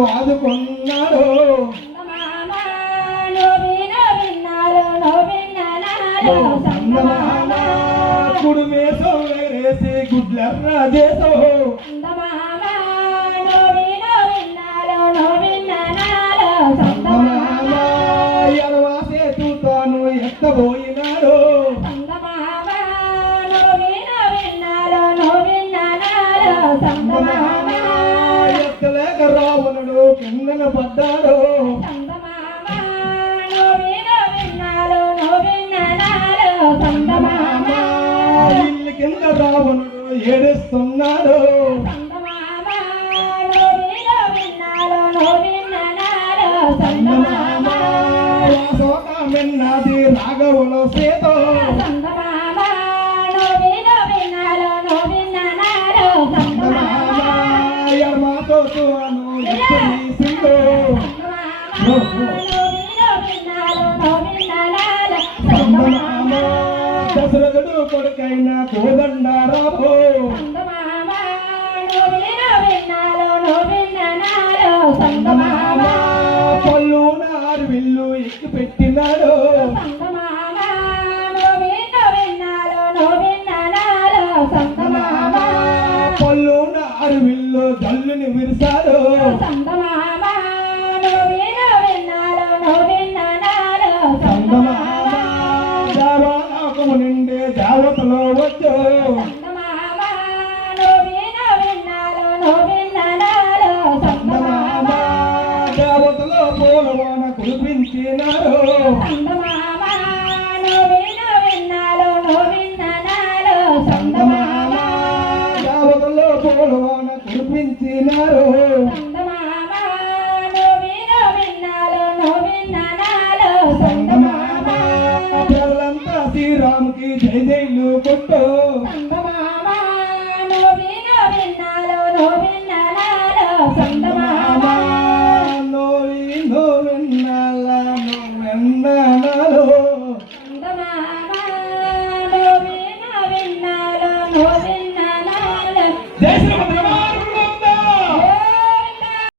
వాదుకున్నాడు కుడుమేసో వేసి గుడ్లర్ర చేసో ఎలవాసేతుతాను ఎత్తబోయినాడు ఎత్తలేక రావణుడు కిందన పడ్డాడు ఇల్లు కింద రావణుడు ఏడుస్తున్నాడు విన్నది రాఘవుల సేతో ఎర్మాతో దశరథుడు కొడుకైన కోదండరావు పళ్ళు నారు విల్లు ఎక్కి పెట్టినాడు పళ్ళు నారు విల్లు జల్లుని విరిశాడు దేవాలోకము నిండే దేవతలో వచ్చు దేవతలో పూలవాన కురిపించినారు దేవతలో పూలవాన కురిపించినారు పిల్లలంతా శ్రీరాముకి జై జైలు కొట్టు జై శ్రీరామ్.